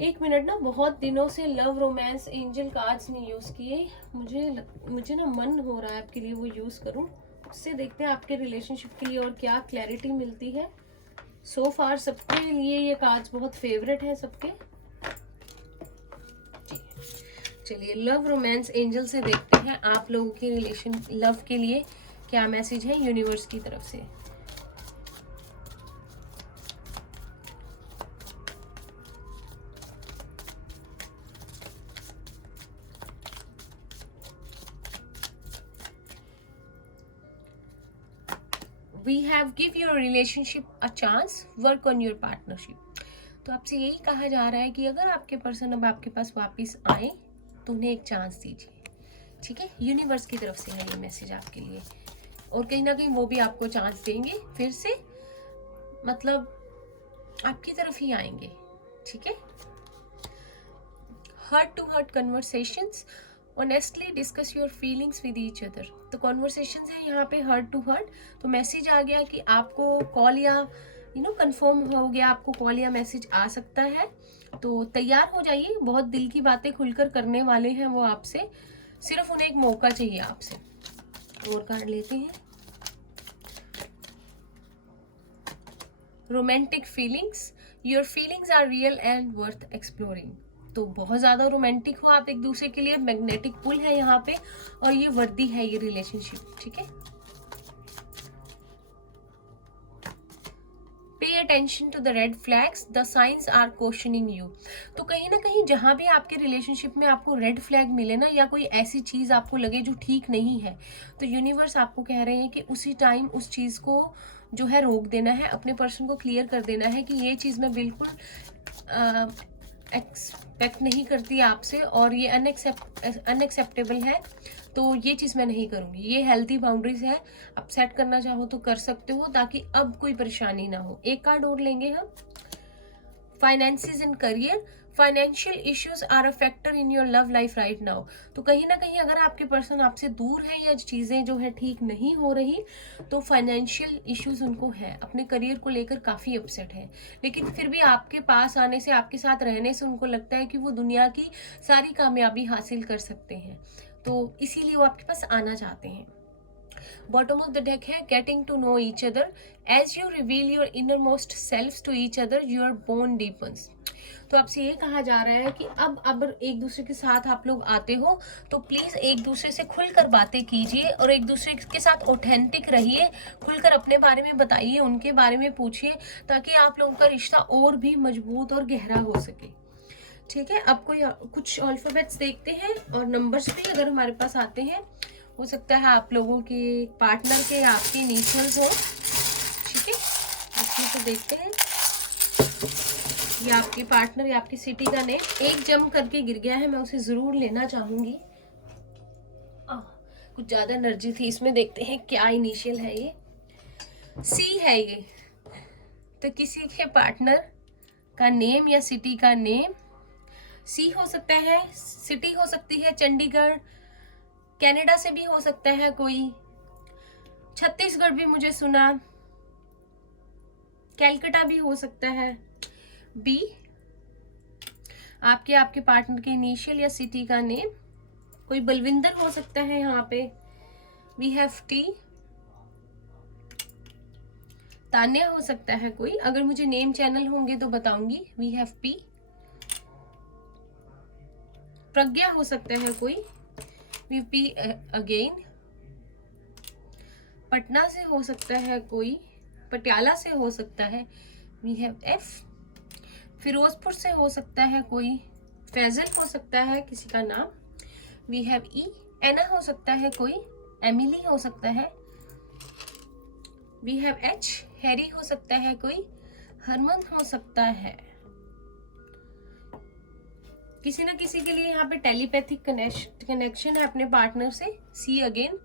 एक मिनट ना, बहुत दिनों से लव रोमांस एंजल कार्ड्स नहीं यूज किए, मुझे ना मन हो रहा है आपके लिए वो यूज करूं। उससे देखते हैं आपके रिलेशनशिप के लिए और क्या क्लैरिटी मिलती है। सो फार सबके लिए ये कार्ड्स बहुत फेवरेट है सबके। चलिए लव रोमांस एंजल से देखते हैं आप लोगों के रिलेशन लव के लिए क्या मैसेज है यूनिवर्स की तरफ से। We have give your relationship a chance, work on your partnership। तो आपसे यही कहा जा रहा है कि अगर आपके पर्सन अब आपके पास वापस आए तो उन्हें एक चांस दीजिए। ठीक है, यूनिवर्स की तरफ से है ये मैसेज आपके लिए, और कहीं ना कहीं वो भी आपको चांस देंगे, फिर से मतलब आपकी तरफ ही आएंगे। ठीक है, heart to heart conversations, honestly discuss your feelings with each other. तो कॉन्वर्सेशन है यहाँ पे हार्ट टू हार्ट। तो मैसेज आ गया कि आपको कॉल या कंफर्म हो गया, आपको कॉल या मैसेज आ सकता है, तो तैयार हो जाइए। बहुत दिल की बातें खुलकर करने वाले हैं वो आपसे, सिर्फ उन्हें एक मौका चाहिए आपसे। और कार्ड लेते हैं, romantic feelings, your feelings are real and worth exploring. तो बहुत ज्यादा रोमांटिक हो आप एक दूसरे के लिए, मैग्नेटिक पुल है यहाँ पे, और ये वर्दी है ये रिलेशनशिप। ठीक है, pay attention to the red flags, the signs are questioning you. तो कहीं ना कहीं जहां भी आपके रिलेशनशिप में आपको रेड फ्लैग मिले ना, या कोई ऐसी चीज आपको लगे जो ठीक नहीं है, तो यूनिवर्स आपको कह रहे हैं कि उसी टाइम उस चीज को जो है रोक देना है, अपने पर्सन को क्लियर कर देना है कि ये चीज मैं बिल्कुल एक्सपेक्ट नहीं करती आपसे और ये अनएक्सेप्टेबल है, तो ये चीज मैं नहीं करूंगी। ये हेल्थी बाउंड्रीज है, आप सेट करना चाहो तो कर सकते हो ताकि अब कोई परेशानी ना हो। एक कार्ड और लेंगे हम, finances and career, financial issues are a factor in your love life right now. तो कहीं ना कहीं अगर आपके पर्सन आपसे दूर है या चीजें जो है ठीक नहीं हो रही, तो फाइनेंशियल इश्यूज उनको है, अपने करियर को लेकर काफी अपसेट है, लेकिन फिर भी आपके पास आने से, आपके साथ रहने से उनको लगता है कि वो दुनिया की सारी कामयाबी हासिल कर सकते हैं, तो इसीलिए वो आपके पास आना चाहते हैं। बॉटम ऑफ द डेक है getting to know each other, as you reveal your inner most self to each other your bond deepens. तो आपसे ये कहा जा रहा है कि अब एक दूसरे के साथ आप लोग आते हो तो प्लीज एक दूसरे से खुलकर बातें कीजिए और एक दूसरे के साथ ऑथेंटिक रहिए, खुलकर अपने बारे में बताइए, उनके बारे में पूछिए, ताकि आप लोगों का रिश्ता और भी मजबूत और गहरा हो सके। ठीक है, अब कोई कुछ अल्फाबेट्स देखते हैं और नंबर्स भी अगर हमारे पास आते हैं, हो सकता है आप लोगों के पार्टनर के आपके इनिशियल्स हो। ठीक है, इसमें तो देखते हैं, ये आपके पार्टनर या आपकी सिटी का नेम एक जम करके गिर गया है, मैं उसे जरूर लेना चाहूंगी। कुछ ज्यादा एनर्जी थी इसमें, देखते हैं क्या इनिशियल है। ये सी है ये, तो किसी के पार्टनर का नेम या सिटी का नेम सी हो सकता है, सिटी हो सकती है चंडीगढ़, कनाडा से भी हो सकता है कोई, छत्तीसगढ़ भी मुझे सुना, कैलकाटा भी हो सकता है। बी आपके पार्टनर के इनिशियल या सिटी का नेम, कोई बलविंदर हो सकता है यहाँ पे। वी हैव टी, तान्या हो सकता है कोई, अगर मुझे नेम चैनल होंगे तो बताऊंगी। We have P. प्रज्ञा हो सकता है कोई, वी पी अगेन। पटना से हो सकता है कोई, पटियाला से हो सकता है, वी हैव एफ। फिरोजपुर से हो सकता है कोई, फैजल हो सकता है किसी का नाम, वी हैव ई। एना हो सकता है कोई, एमिली हो सकता है, वी हैव एच। हैरी हो सकता है कोई, हरमन हो सकता है। किसी ना किसी के लिए यहाँ पे टेलीपैथिक कनेक्शन है अपने पार्टनर से, सी अगेन।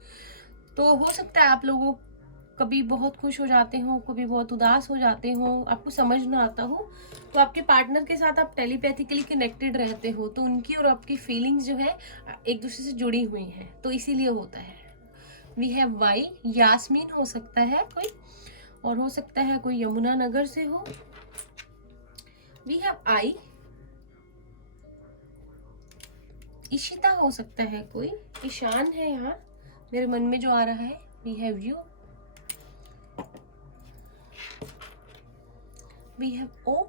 तो हो सकता है आप लोगों कभी बहुत खुश हो जाते हो, कभी बहुत उदास हो जाते हो, आपको समझ ना आता हो, तो आपके पार्टनर के साथ आप टेलीपैथिकली कनेक्टेड रहते हो, तो उनकी और आपकी फीलिंग्स जो है एक दूसरे से जुड़ी हुई हैं, तो इसीलिए होता है। We have Y. यास्मीन हो सकता है कोई, और हो सकता है कोई यमुना नगर से हो। वी हैव आई। इशिता हो सकता है कोई, ईशान है यहाँ मेरे मन में जो आ रहा है। We have U. We have O.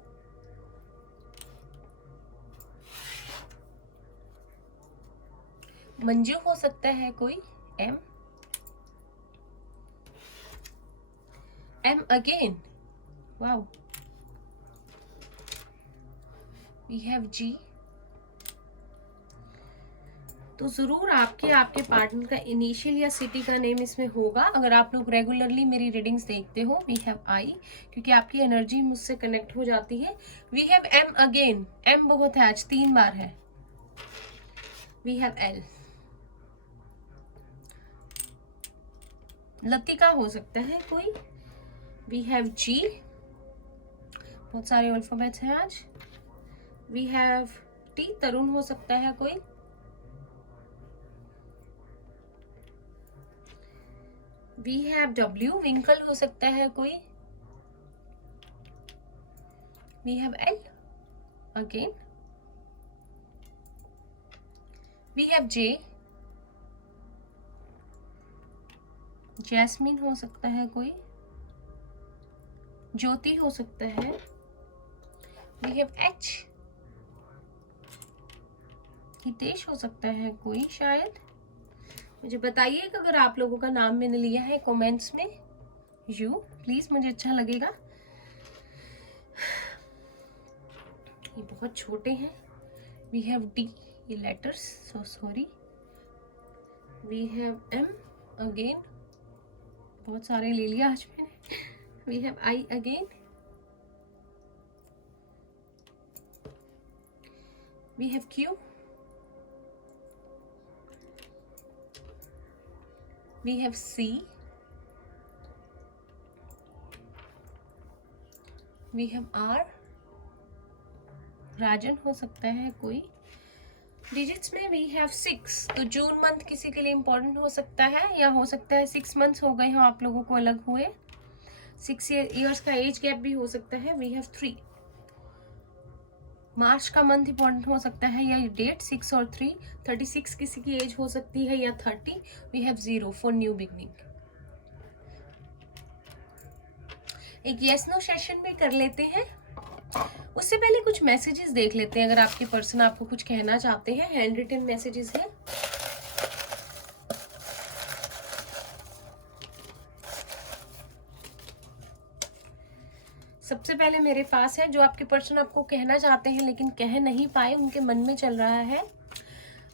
Manju हो सकता है कोई, M. M again, wow. We have G. तो जरूर आपके पार्टनर का इनिशियल या सिटी का नेम इसमें होगा, अगर आप लोग रेगुलरली मेरी रीडिंग्स देखते हो। वी हैव आई, क्योंकि आपकी एनर्जी मुझसे कनेक्ट हो जाती है। We have M again, M बहुत है, आज 3 बार है। We have L. लतिका हो सकता है कोई। वी हैव जी। बहुत सारे अल्फाबेट्स हैं आज। We have T. तरुण हो सकता है कोई। We have W. विंकल हो सकता है कोई। We have L again. We have J. Jasmine हो सकता है कोई। ज्योति हो सकता है। We have H. हितेश हो सकता है कोई शायद। मुझे बताइए कि अगर आप लोगों का नाम मैंने लिया है कमेंट्स में, यू प्लीज, मुझे अच्छा लगेगा। ये बहुत छोटे हैं। वी हैव डी, ये letters, so sorry. We have M again, बहुत सारे ले लिया आज मैंने। We have I again. We have Q. We have C. We have R. Rajan हो सकता है कोई। डिजिट्स में वी हैव 6। तो जून मंथ किसी के लिए इंपॉर्टेंट हो सकता है, या हो सकता है 6 मंथ्स हो गए हो आप लोगों को अलग हुए। 6 ईयर्स का एज गैप भी हो सकता है। We have 3। मार्च का मंथ इंपॉर्टेंट हो सकता है, या डेट 6 और 3। 36 किसी की एज हो सकती है, या 30। We have 0 for new beginning. एक यस नो सेशन भी कर लेते हैं। उससे पहले कुछ मैसेजेस देख लेते हैं, अगर आपके पर्सन आपको कुछ कहना चाहते हैं। हैंड रिटन मैसेजेस हैं। सबसे पहले मेरे पास है जो आपके पर्सन आपको कहना चाहते हैं लेकिन कह नहीं पाए, उनके मन में चल रहा है।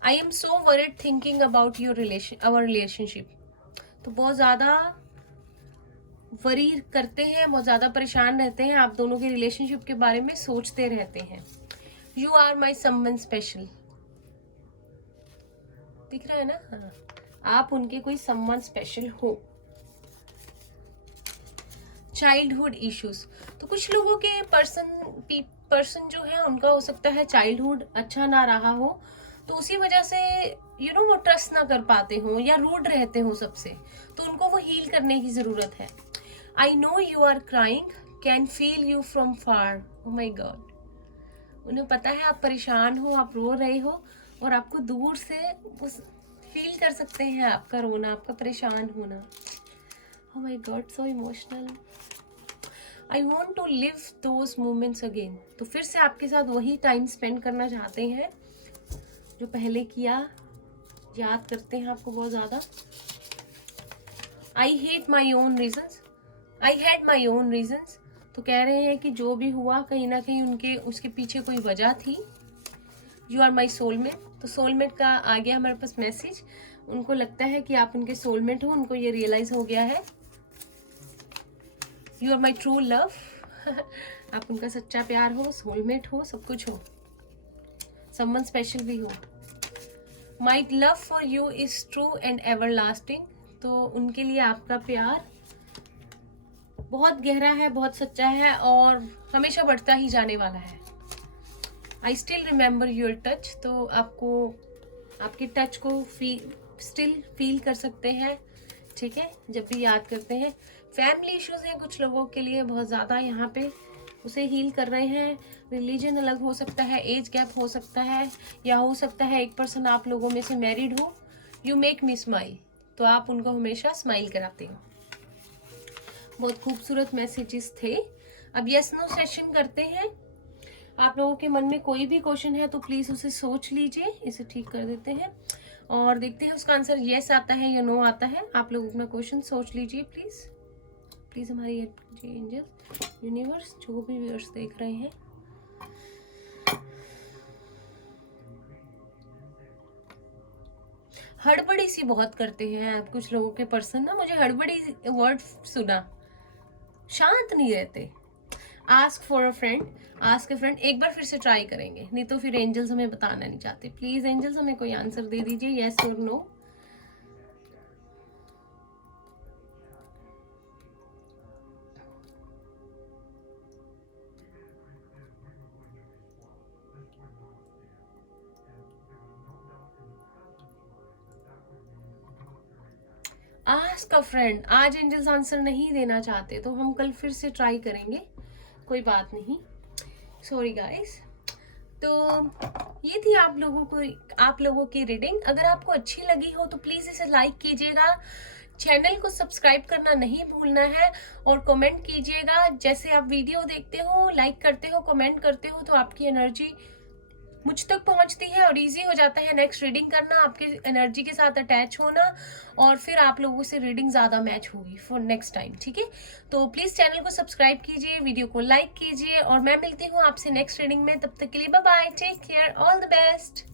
I am so worried thinking about our relationship. तो बहुत ज्यादा वरी करते हैं, बहुत ज्यादा परेशान रहते हैं, आप दोनों के रिलेशनशिप के बारे में सोचते रहते हैं। You are my someone special, दिख रहा है ना? हाँ, आप उनके कोई समवन स्पेशल हो। चाइल्डहुड इश्यूज, तो कुछ लोगों के पर्सन जो है उनका हो सकता है चाइल्डहुड अच्छा ना रहा हो, तो उसी वजह से वो ट्रस्ट ना कर पाते हो या रूड रहते हो सबसे, तो उनको वो हील करने की जरूरत है। I know you are crying, can feel you from far. Oh my God, उन्हें पता है आप परेशान हो, आप रो रहे हो, और आपको दूर से फील कर सकते हैं आपका रोना, आपका परेशान होना। Oh my God, so emotional. I want to live those moments again. तो फिर से आपके साथ वही टाइम स्पेंड करना चाहते हैं जो पहले किया, याद करते हैं आपको बहुत ज़्यादा। I hate my own reasons, I had my own reasons. तो कह रहे हैं कि जो भी हुआ कहीं ना कहीं उसके पीछे कोई वजह थी। You are my soulmate. तो सोलमेट का आ गया हमारे पास मैसेज। उनको लगता है कि आप उनके सोलमेट हो, उनको ये रियलाइज हो गया है। You are my true love. आप उनका सच्चा प्यार हो, सोलमेट हो, सब कुछ हो, समवन स्पेशल भी हो। My love for you is true and ever lasting. तो उनके लिए आपका प्यार बहुत गहरा है, बहुत सच्चा है और हमेशा बढ़ता ही जाने वाला है। I still remember your touch. तो आपको आपके टच को स्टिल फील कर सकते हैं, ठीक है, जब भी याद करते हैं। फैमिली इश्यूज हैं कुछ लोगों के लिए बहुत ज़्यादा, यहाँ पे उसे हील कर रहे हैं। रिलीजन अलग हो सकता है, एज गैप हो सकता है, या हो सकता है एक पर्सन आप लोगों में से मैरिड हो। You make me smile. तो आप उनको हमेशा स्माइल कराते हो। बहुत खूबसूरत मैसेजेस थे। अब यस नो सेशन करते हैं। आप लोगों के मन में कोई भी क्वेश्चन है तो प्लीज़ उसे सोच लीजिए। इसे ठीक कर देते हैं और देखते हैं उसका आंसर यस आता है या नो आता है। आप लोग अपना क्वेश्चन सोच लीजिए प्लीज़। प्लीज़ हमारी एंजल, यूनिवर्स, जो भी व्यूअर्स देख रहे हैं, हड़बड़ी सी बहुत करते हैं आप कुछ लोगों के पर्सन ना। मुझे हड़बड़ी वर्ड सुना, शांत नहीं रहते। Ask for a friend, ask a friend. एक बार फिर से ट्राई करेंगे, नहीं तो फिर एंजल्स हमें बताना नहीं चाहते। प्लीज एंजल्स हमें कोई आंसर दे दीजिए, यस और नो। Ask a friend. आज एंजल्स आंसर नहीं देना चाहते तो हम कल फिर से ट्राई करेंगे, कोई बात नहीं। Sorry guys. तो ये थी आप लोगों की रीडिंग। अगर आपको अच्छी लगी हो तो प्लीज इसे लाइक कीजिएगा, चैनल को सब्सक्राइब करना नहीं भूलना है और कमेंट कीजिएगा। जैसे आप वीडियो देखते हो, लाइक करते हो, कमेंट करते हो तो आपकी एनर्जी मुझ तक पहुंचती है और इजी हो जाता है नेक्स्ट रीडिंग करना, आपके एनर्जी के साथ अटैच होना, और फिर आप लोगों से रीडिंग ज़्यादा मैच होगी फॉर नेक्स्ट टाइम, ठीक है। तो प्लीज़ चैनल को सब्सक्राइब कीजिए, वीडियो को लाइक कीजिए और मैं मिलती हूँ आपसे नेक्स्ट रीडिंग में। तब तक के लिए bye bye, take care, all the best.